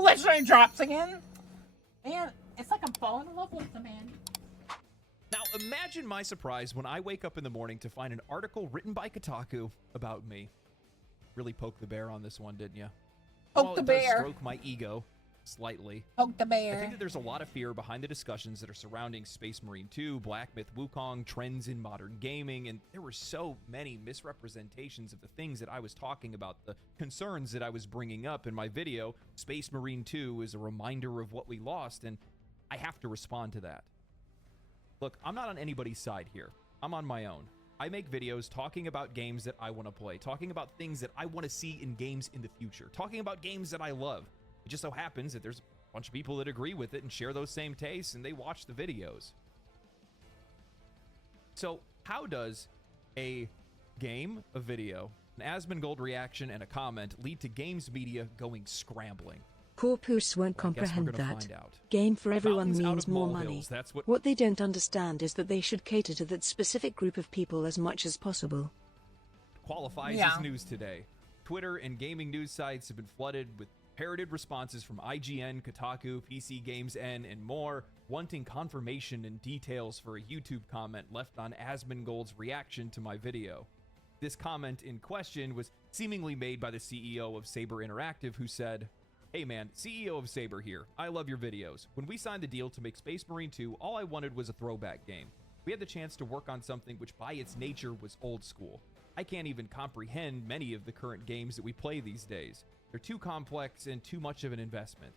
legendary drops again. Man, it's like I'm falling in love with the man. Now, imagine my surprise when I wake up in the morning to find an article written by Kotaku about me. Really poked the bear on this one, didn't you? Poke the bear. It does stroke my ego slightly. Poke the bear. I think that there's a lot of fear behind the discussions that are surrounding Space Marine 2, Black Myth Wukong, trends in modern gaming, and there were so many misrepresentations of the things that I was talking about, the concerns that I was bringing up in my video. Space Marine 2 is a reminder of what we lost, and I have to respond to that. Look, I'm not on anybody's side here. I'm on my own. I make videos talking about games that I want to play, talking about things that I want to see in games in the future, talking about games that I love. It just so happens that there's a bunch of people that agree with it and share those same tastes, and they watch the videos. So how does a game, a video, an Asmongold reaction, and a comment lead to games media going scrambling? Corpus won't comprehend that. Game for everyone means more money. What they don't understand is that they should cater to that specific group of people as much as possible. Qualifies as news today. Twitter and gaming news sites have been flooded with parroted responses from IGN, Kotaku, PC Games N, and more, wanting confirmation and details for a YouTube comment left on Asmongold's reaction to my video. This comment in question was seemingly made by the CEO of Saber Interactive, who said, "Hey man, CEO of Saber here. I love your videos. When we signed the deal to make Space Marine 2, all I wanted was a throwback game. We had the chance to work on something which by its nature was old school. I can't even comprehend many of the current games that we play these days. They're too complex and too much of an investment.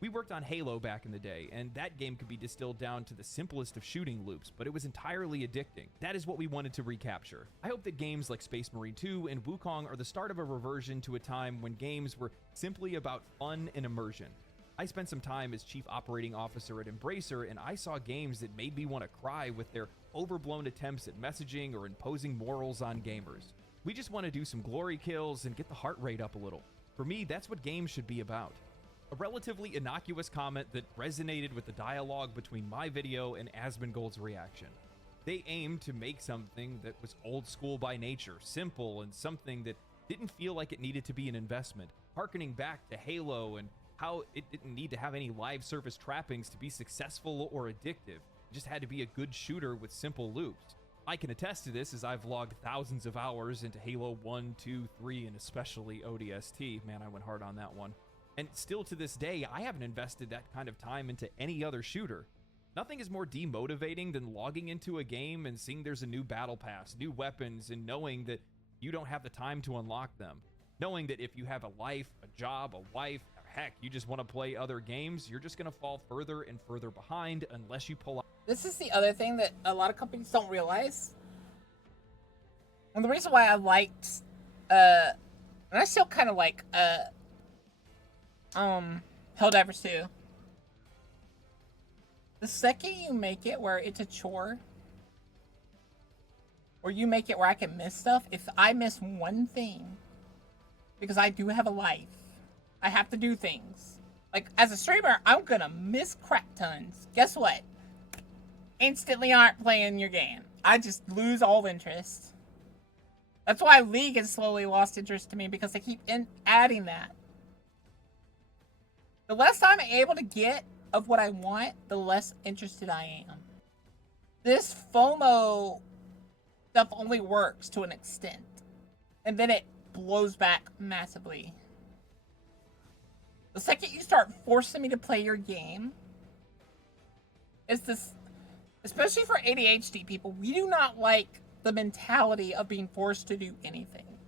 We worked on Halo back in the day, and that game could be distilled down to the simplest of shooting loops, but it was entirely addicting. That is what we wanted to recapture. I hope that games like Space Marine 2 and Wukong are the start of a reversion to a time when games were simply about fun and immersion. I spent some time as Chief Operating Officer at Embracer, and I saw games that made me want to cry with their overblown attempts at messaging or imposing morals on gamers. We just want to do some glory kills and get the heart rate up a little. For me, that's what games should be about." A relatively innocuous comment that resonated with the dialogue between my video and Asmongold's reaction. They aimed to make something that was old school by nature, simple, and something that didn't feel like it needed to be an investment, harkening back to Halo and how it didn't need to have any live service trappings to be successful or addictive. It just had to be a good shooter with simple loops. I can attest to this as I've logged thousands of hours into Halo 1, 2, 3, and especially ODST. Man, I went hard on that one. And still to this day, I haven't invested that kind of time into any other shooter. Nothing is more demotivating than logging into a game and seeing there's a new battle pass, new weapons, and knowing that you don't have the time to unlock them. Knowing that if you have a life, a job, a wife, or heck, you just want to play other games, you're just going to fall further and further behind unless you pull out. This is the other thing that a lot of companies don't realize. And the reason why I liked, and I still kind of like, Helldivers 2. The second you make it where it's a chore, or you make it where I can miss stuff, if I miss one thing, because I do have a life, I have to do things. Like, as a streamer, I'm gonna miss crap tons. Guess what? Instantly aren't playing your game. I just lose all interest. That's why League has slowly lost interest to me, because they keep adding that. The less time I'm able to get of what I want, the less interested I am. This FOMO stuff only works to an extent, and then it blows back massively. The second you start forcing me to play your game, it's this, especially for ADHD people, we do not like the mentality of being forced to do anything.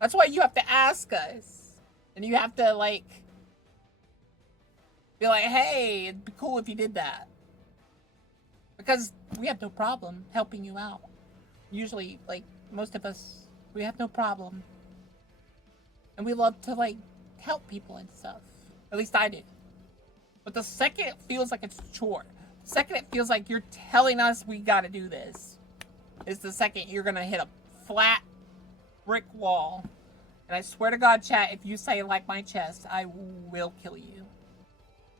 That's why you have to ask us, and you have to, like, be like, hey, it'd be cool if you did that. Because we have no problem helping you out. Usually, like, most of us, we have no problem. And we love to, like, help people and stuff. At least I do. But the second it feels like it's a chore, the second it feels like you're telling us we gotta do this, is the second you're gonna hit a flat brick wall. And I swear to God, chat, if you say like my chest, I will kill you.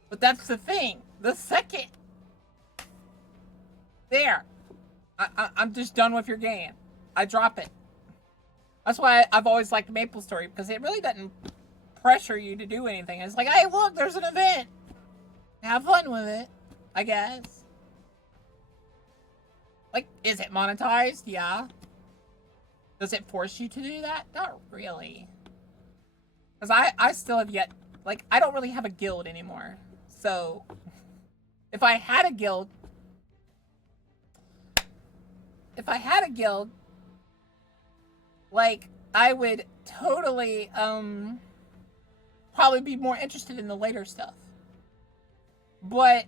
But that's the thing. The second there, I'm just done with your game. I drop it. That's why I've always liked MapleStory, because it really doesn't pressure you to do anything. It's like, hey, look, there's an event. Have fun with it, I guess. Like, is it monetized? Yeah. Does it force you to do that? Not really. Because I still have yet, like, I don't really have a guild anymore. So, if I had a guild, like, I would totally, probably be more interested in the later stuff. But,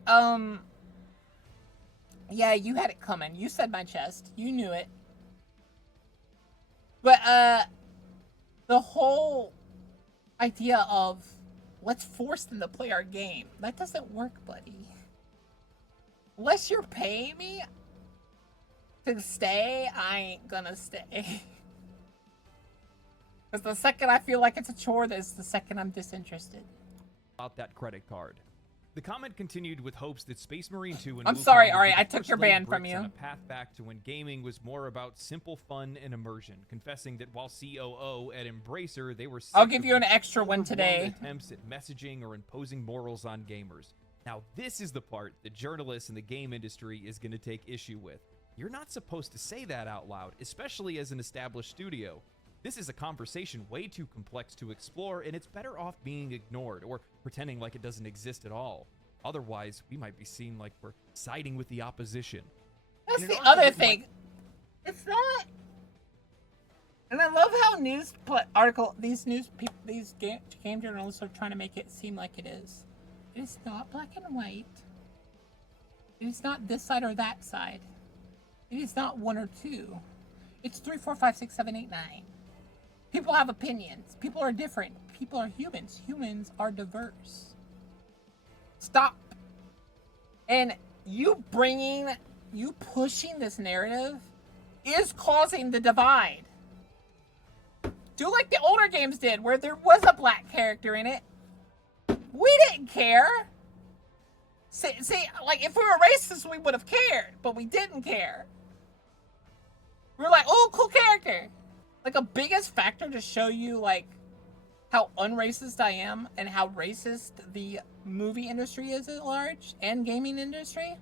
yeah, you had it coming. You said my chest. You knew it. But, the whole idea of let's force them to play our game, that doesn't work, buddy. Unless you're paying me to stay, I ain't gonna stay. Because the second I feel like it's a chore, that's the second I'm disinterested. About that credit card. The comment continued with hopes that Space Marine 2 and I'm sorry, Ari, I took your ban from you. On a path back to when gaming was more about simple fun and immersion, confessing that while COO at Embracer, they were I'll give you an extra one today. Attempts at messaging or imposing morals on gamers. Now, this is the part that journalists in the game industry is going to take issue with. You're not supposed to say that out loud, especially as an established studio. This is a conversation way too complex to explore, and it's better off being ignored or pretending like it doesn't exist at all. Otherwise, we might be seen like we're siding with the opposition. That's the other thing. It's not. And I love how these game journalists are trying to make it seem like it is. It is not black and white. It is not this side or that side. It is not 1 or 2. It's 3, 4, 5, 6, 7, 8, 9. People have opinions. People are different. People are humans. Humans are diverse. Stop. And you pushing this narrative is causing the divide. Do like the older games did, where there was a black character in it. We didn't care. See, like, if we were racist, we would have cared, but we didn't care. We were like, oh, cool character. Like, a biggest factor to show you, like, how unracist I am and how racist the movie industry is at large and gaming industry.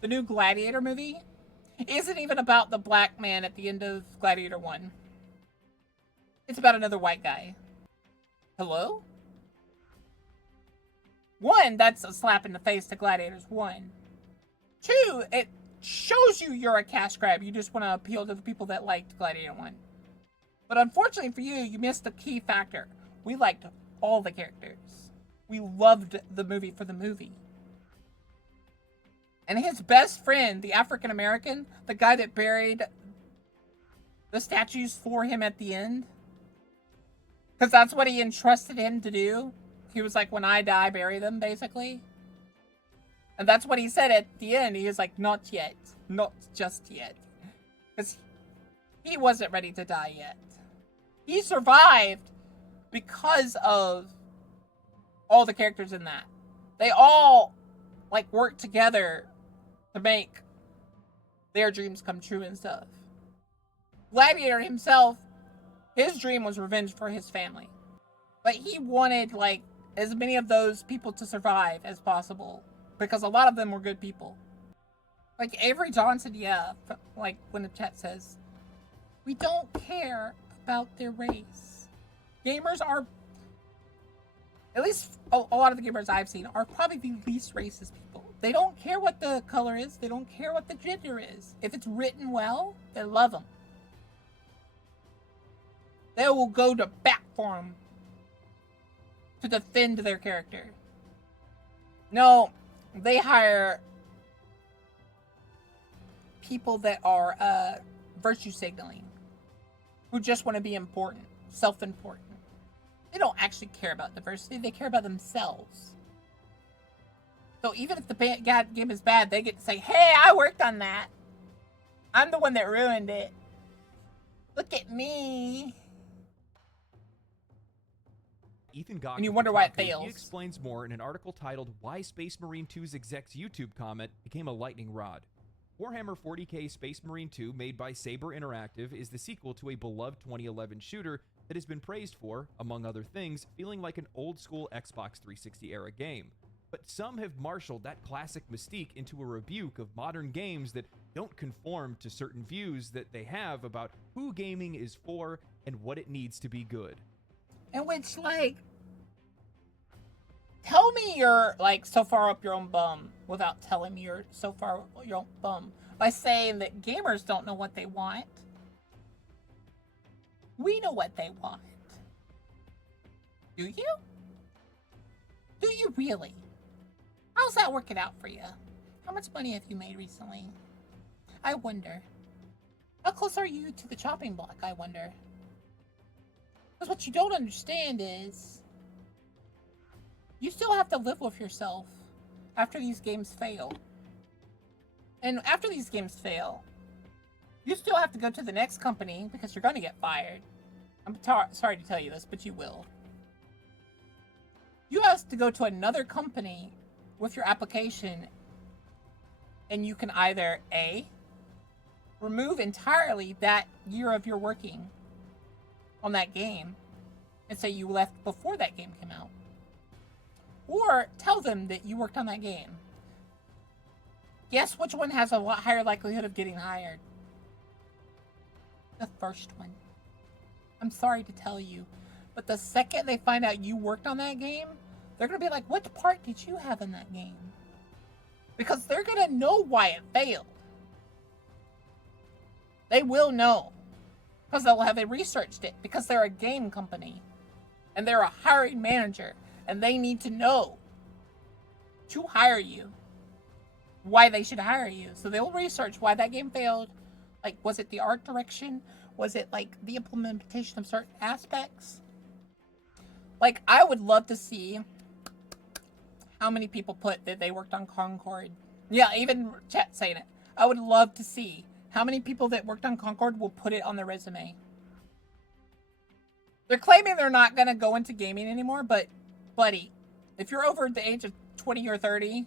The new Gladiator movie isn't even about the black man at the end of Gladiator 1. It's about another white guy. Hello? 1, that's a slap in the face to Gladiators 1. 2, it shows you're a cash grab. You just want to appeal to the people that liked Gladiator 1. But unfortunately for you, you missed the key factor. We liked all the characters. We loved the movie for the movie. And his best friend, the African American, the guy that buried the statues for him at the end, because that's what he entrusted him to do. He was like, when I die, bury them, basically. And that's what he said at the end. He was like, not yet. Not just yet. Because he wasn't ready to die yet. He survived because of all the characters in that. They all, like, work together to make their dreams come true and stuff. Gladiator himself, his dream was revenge for his family. But he wanted, like, as many of those people to survive as possible, because a lot of them were good people. Like Avery Johnson, yeah, like when the chat says, we don't care about their race. Gamers are, at least a lot of the gamers I've seen, are probably the least racist people. They don't care what the color is. They don't care what the gender is. If it's written well, they love them. They will go to bat for them to defend their character. No, they hire people that are virtue signaling, who just want to be important, self-important. They don't actually care about diversity. They care about themselves. So even if the game is bad, they get to say, hey, I worked on that. I'm the one that ruined it. Look at me. Ethan Gawk, and you wonder why it fails. He explains more in an article titled Why Space Marine 2's Exec's YouTube comment Became a Lightning Rod. Warhammer 40k Space Marine 2, made by Saber Interactive, is the sequel to a beloved 2011 shooter that has been praised for, among other things, feeling like an old-school Xbox 360-era game. But some have marshaled that classic mystique into a rebuke of modern games that don't conform to certain views that they have about who gaming is for and what it needs to be good. In which, like, tell me you're, like, so far up your own bum without telling me you're so far up your own bum by saying that gamers don't know what they want. We know what they want. Do you? Do you really? How's that working out for you? How much money have you made recently? I wonder. How close are you to the chopping block, I wonder? Because what you don't understand is you still have to live with yourself after these games fail. And after these games fail, you still have to go to the next company because you're going to get fired. I'm sorry to tell you this, but you will. You have to go to another company with your application, and you can either A, remove entirely that year of your working on that game and say you left before that game came out, or tell them that you worked on that game. Guess which one has a lot higher likelihood of getting hired? The first one. I'm sorry to tell you, but the second they find out you worked on that game, they're going to be like, what part did you have in that game? Because they're going to know why it failed. They will know. Because they'll have researched it. Because they're a game company. And they're a hiring manager. And they need to know to hire you. Why they should hire you. So they'll research why that game failed. Like, was it the art direction? Was it, like, the implementation of certain aspects? Like, I would love to see how many people put that they worked on Concord. Yeah, even chat saying it. I would love to see how many people that worked on Concord will put it on their resume. They're claiming they're not going to go into gaming anymore, but, buddy, if you're over the age of 20 or 30,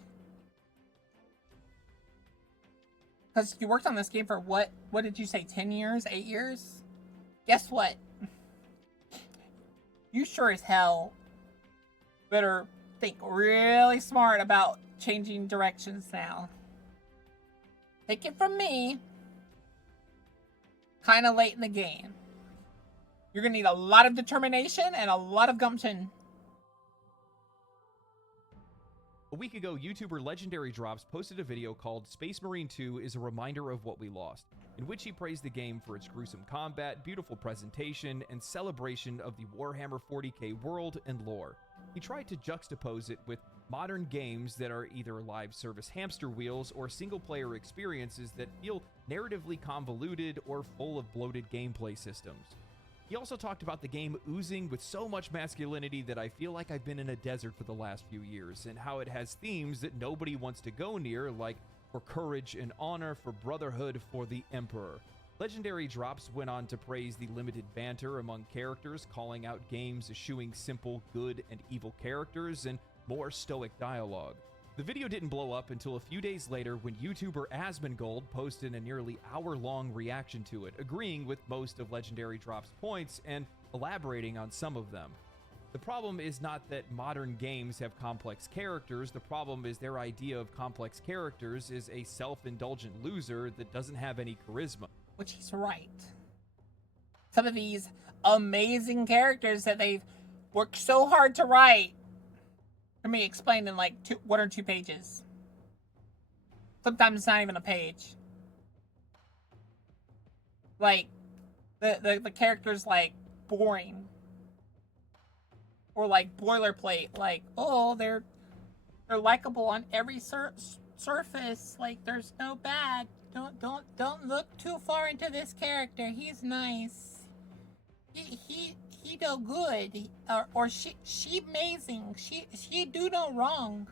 because you worked on this game for what did you say, 10 years, 8 years? Guess what? You sure as hell better think really smart about changing directions now. Take it from me. Kind of late in the game. You're going to need a lot of determination and a lot of gumption. A week ago, YouTuber Legendary Drops posted a video called Space Marine 2 is a Reminder of What We Lost, in which he praised the game for its gruesome combat, beautiful presentation, and celebration of the Warhammer 40k world and lore. He tried to juxtapose it with modern games that are either live service hamster wheels or single-player experiences that feel narratively convoluted or full of bloated gameplay systems. He also talked about the game oozing with so much masculinity that I feel like I've been in a desert for the last few years, and how it has themes that nobody wants to go near, like for courage and honor, for brotherhood, for the Emperor. Legendary Drops went on to praise the limited banter among characters, calling out games eschewing simple good and evil characters and more stoic dialogue. The video didn't blow up until a few days later when YouTuber Asmongold posted a nearly hour-long reaction to it, agreeing with most of Legendary Drops' points and elaborating on some of them. The problem is not that modern games have complex characters, the problem is their idea of complex characters is a self-indulgent loser that doesn't have any charisma. Which he's right. Some of these amazing characters that they've worked so hard to write can be explained in like 1 or 2 pages. Sometimes it's not even a page. Like, the characters like boring. Or like boilerplate, like, oh, they're likable on every surface. Like, there's no bad. Don't look too far into this character. He's nice. He do good. Or she amazing. She do no wrong.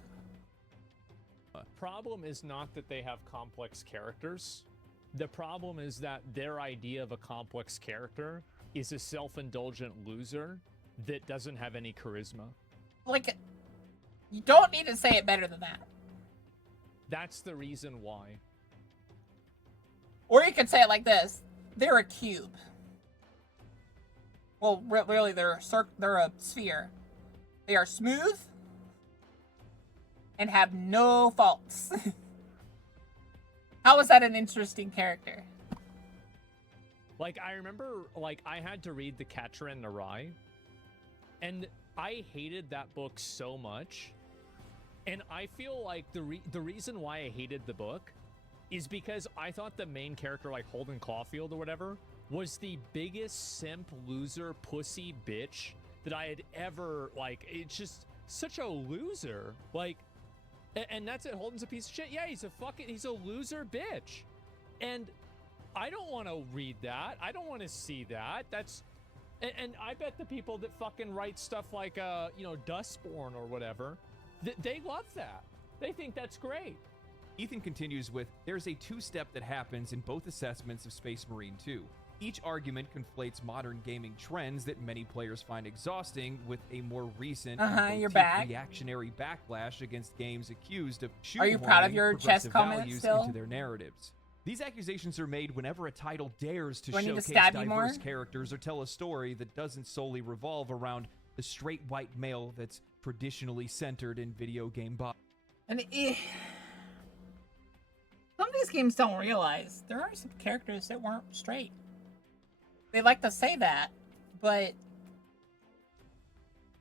Problem is not that they have complex characters. The problem is that their idea of a complex character is a self-indulgent loser that doesn't have any charisma. Like, you don't need to say it better than that. That's the reason why. Or you could say it like this. They're a cube. Well, really, they're a sphere. They are smooth and have no faults. How is that an interesting character? Like, I remember, like, I had to read The Catcher in the Rye, and I hated that book so much. And I feel like the reason why I hated the book is because I thought the main character, like Holden Caulfield or whatever, was the biggest simp, loser, pussy bitch that I had ever, like, it's just such a loser. Like, and that's it, Holden's a piece of shit. Yeah, he's a loser bitch. And I don't want to read that. I don't want to see that. And I bet the people that fucking write stuff like, Dustborn or whatever, they love that. They think that's great. Ethan continues with, there's a two-step that happens in both assessments of Space Marine 2. Each argument conflates modern gaming trends that many players find exhausting with a more recent reactionary backlash against games accused of Are you proud of your chess comment still? Into their narratives. These accusations are made whenever a title dares to showcase diverse characters or tell a story that doesn't solely revolve around the straight white male that's traditionally centered in video game bodies. And some of these games don't realize there are some characters that weren't straight. They like to say that, but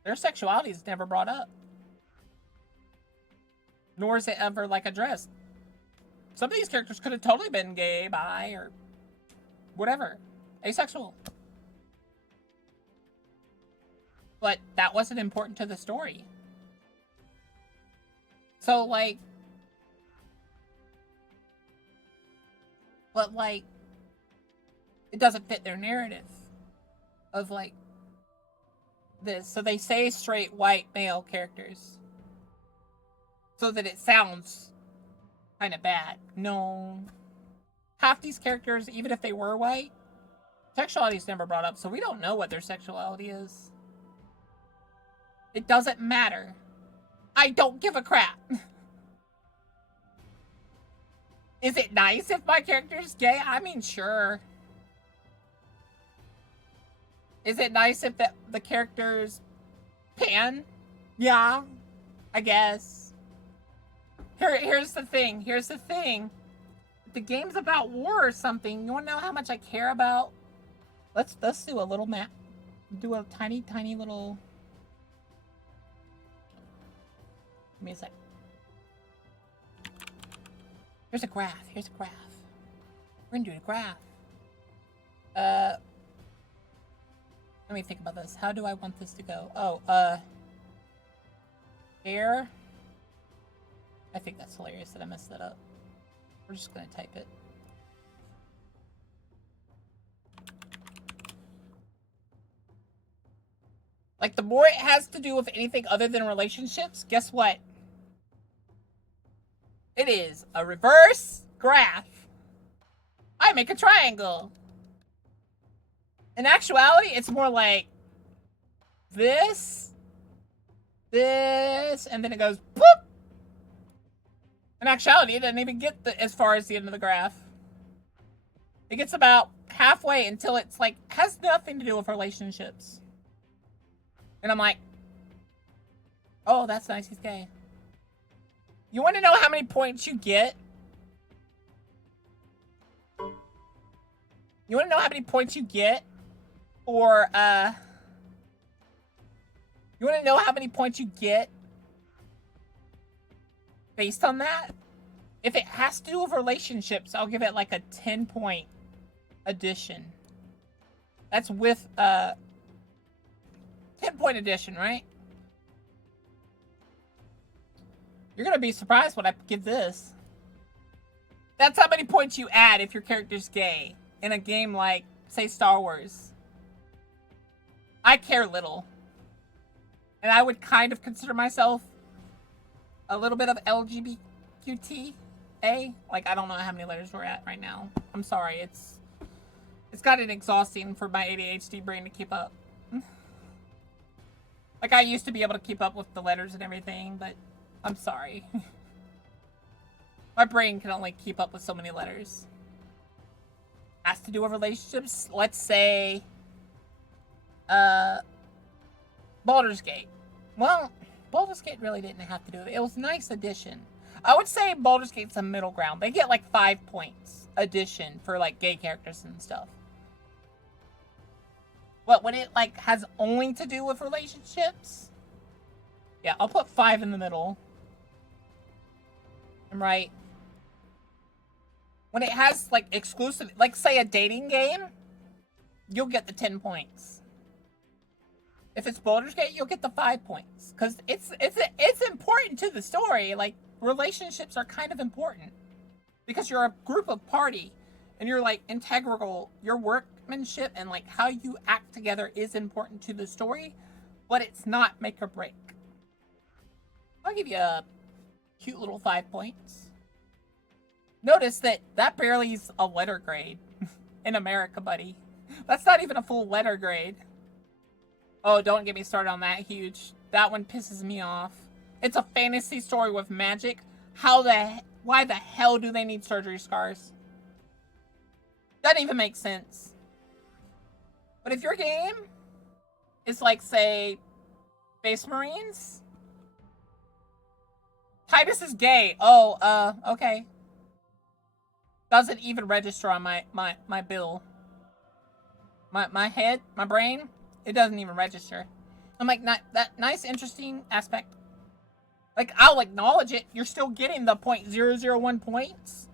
their sexuality is never brought up. Nor is it ever, like, addressed. Some of these characters could have totally been gay, bi, or whatever. Asexual. But that wasn't important to the story. So, like... But, like... It doesn't fit their narrative of, like, this. So they say straight white male characters so that it sounds kind of bad. No. Half these characters, even if they were white, sexuality is never brought up, so we don't know what their sexuality is. It doesn't matter. I don't give a crap. Is it nice if my character's gay? I mean, sure. Is it nice if the character's pan? Yeah, I guess. Here's the thing. Here's the thing. If the game's about war or something, you want to know how much I care about? Let's do a little map. Do a tiny little... Give me a sec. Here's a graph. Here's a graph. We're gonna do a graph. Let me think about this. How do I want this to go? Oh, air. I think that's hilarious that I messed that up. We're just gonna type it. Like, the more it has to do with anything other than relationships, guess what? It is a reverse graph. I make a triangle. In actuality, it's more like this, and then it goes boop. In actuality, it doesn't even get as far as the end of the graph. It gets about halfway until it's like, has nothing to do with relationships. And I'm like, oh, that's nice, he's gay. You want to know how many points you get? You want to know how many points you get? Or, you want to know how many points you get based on that? If it has to do with relationships, I'll give it like a 10-point addition. That's with, 10-point addition, right? You're gonna be surprised when I give this. That's how many points you add if your character's gay in a game like, say, Star Wars. I care little. And I would kind of consider myself a little bit of LGBTQA. Like, I don't know how many letters we're at right now. I'm sorry. It's gotten exhausting for my ADHD brain to keep up. Like, I used to be able to keep up with the letters and everything, but I'm sorry. My brain can only keep up with so many letters. Has to do with relationships. Let's say Baldur's Gate. Well, Baldur's Gate really didn't have to do it. It was a nice addition. I would say Baldur's Gate's a middle ground. They get like 5 points addition for like gay characters and stuff. But when it like has only to do with relationships, yeah, I'll put 5 in the middle. I'm right. When it has like exclusive, like say a dating game, you'll get the 10 points. If it's Baldur's Gate, you'll get the 5 points because it's important to the story. Like relationships are kind of important because you're a group of party and you're like integral. Your workmanship and like how you act together is important to the story, but it's not make or break. I'll give you a cute little 5 points. Notice that barely is a letter grade in America, buddy. That's not even a full letter grade. Oh, don't get me started on that huge. That one pisses me off. It's a fantasy story with magic. Why the hell do they need surgery scars? Doesn't even make sense. But if your game is like, say, Space Marines. Titus is gay. Oh, okay. Doesn't even register on my bill. My head, my brain, it doesn't even register. I'm like, not that nice, interesting aspect. Like, I'll acknowledge it. You're still getting the 0.001 points.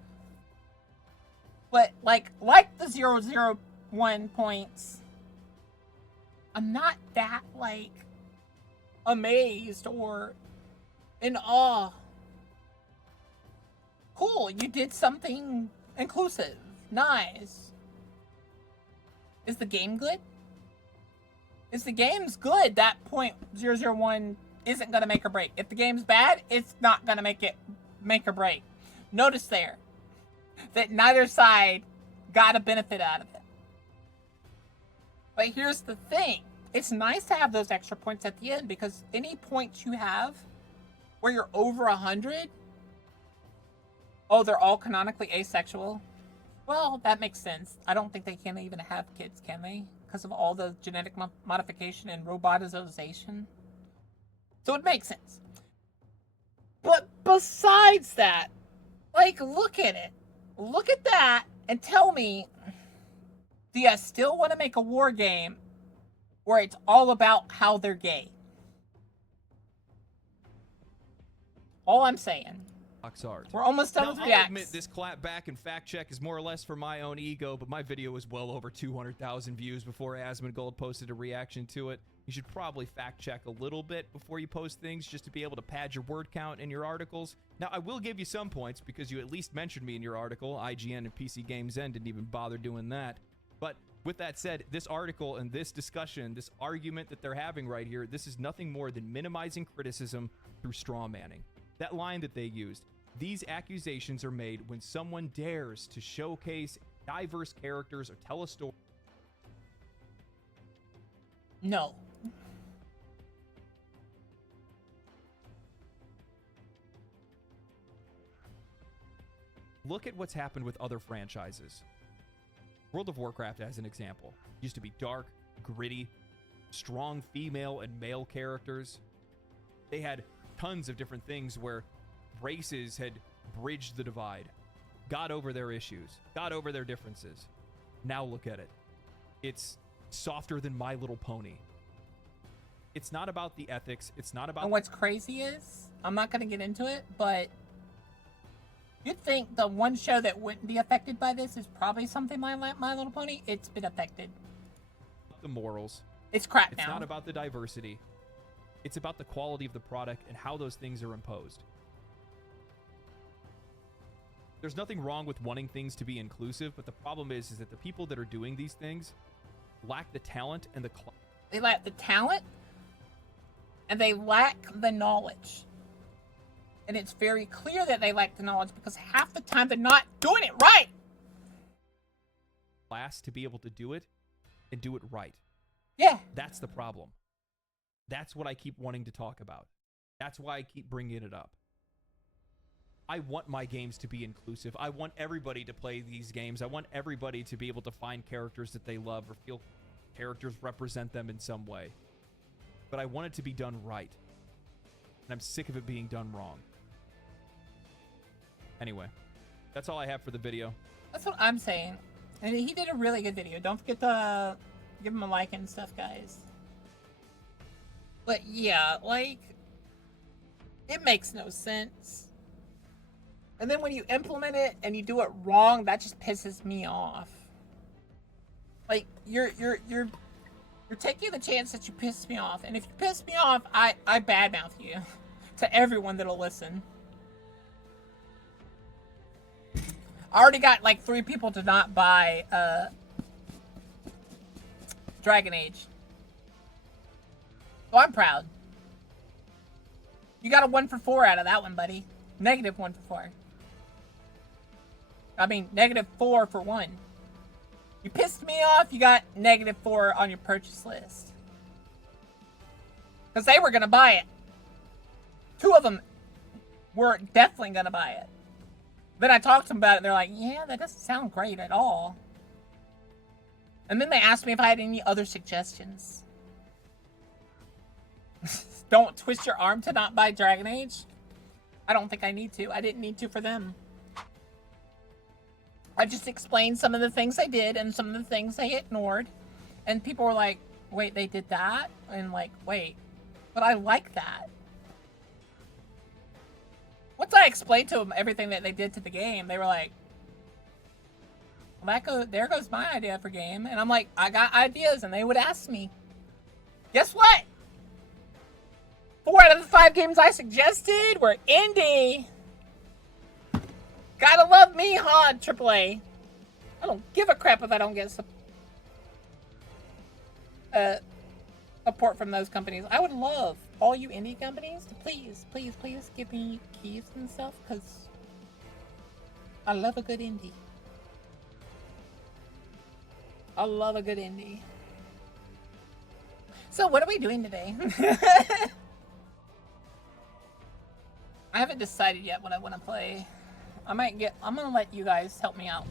But like the 0.001 points, I'm not that like amazed or in awe. Cool, you did something inclusive. Nice. Is the game good? If the game's good, that 0.001 isn't going to make or break. If the game's bad, it's not going to make or break. Notice there that neither side got a benefit out of it. But here's the thing. It's nice to have those extra points at the end because any points you have where you're over 100, oh, they're all canonically asexual. Well, that makes sense. I don't think they can even have kids, can they? Because of all the genetic modification and robotization. So it makes sense. But besides that, like, look at it. Look at that and tell me, do you still want to make a war game where it's all about how they're gay? All I'm saying. Art. We're almost done with I'll reacts. admit this clap back and fact check is more or less for my own ego, but my video was well over 200,000 views before Asmongold posted a reaction to it. You should probably fact check a little bit before you post things just to be able to pad your word count in your articles. Now, I will give you some points because you at least mentioned me in your article. IGN and PC Games End didn't even bother doing that. But with that said, this article and this discussion, this argument that they're having right here, this is nothing more than minimizing criticism through straw manning. That line that they used, these accusations are made when someone dares to showcase diverse characters or tell a story. No. Look at what's happened with other franchises. World of Warcraft, as an example, used to be dark, gritty, strong female and male characters. They had tons of different things where races had bridged the divide, got over their issues, got over their differences. Now look at it. It's softer than My Little Pony. It's not about the ethics. It's not about... And what's crazy is, I'm not going to get into it, but you'd think the one show that wouldn't be affected by this is probably something like My Little Pony. It's been affected. The morals. It's crap now. It's not about the diversity. It's about the quality of the product and how those things are imposed. There's nothing wrong with wanting things to be inclusive, but the problem is that the people that are doing these things lack the talent and the... They lack the talent, and they lack the knowledge. And it's very clear that they lack the knowledge because half the time they're not doing it right. Class to be able to do it and do it right. Yeah. That's the problem. That's what I keep wanting to talk about. That's why I keep bringing it up. I want my games to be inclusive. I want everybody to play these games. I want everybody to be able to find characters that they love or feel characters represent them in some way. But I want it to be done right. And I'm sick of it being done wrong. Anyway, that's all I have for the video. That's what I'm saying. And he did a really good video. Don't forget to give him a like and stuff, guys. But yeah, like, it makes no sense. And then when you implement it and you do it wrong, that just pisses me off. Like, you're taking the chance that you piss me off. And if you piss me off, I badmouth you to everyone that'll listen. I already got like 3 people to not buy Dragon Age. So I'm proud. You got a 1 for 4 out of that one, buddy. Negative 1 for 4. I mean, negative 4 for 1. You pissed me off, you got negative 4 on your purchase list. Because they were going to buy it. 2 of them were definitely going to buy it. Then I talked to them about it, and they're like, yeah, that doesn't sound great at all. And then they asked me if I had any other suggestions. Don't twist your arm to not buy Dragon Age. I don't think I need to. I didn't need to for them. I just explained some of the things I did and some of the things I ignored. And people were like, wait, they did that? And like, wait, but I like that. Once I explained to them everything that they did to the game, they were like, well, there goes my idea for game. And I'm like, I got ideas, and they would ask me. Guess what? 4 out of the 5 games I suggested were indie. Gotta love me, huh, AAA. I don't give a crap if I don't get support from those companies. I would love all you indie companies to please give me keys and stuff, because I love a good indie. I love a good indie. So what are we doing today? I haven't decided yet what I want to play. I'm gonna let you guys help me out.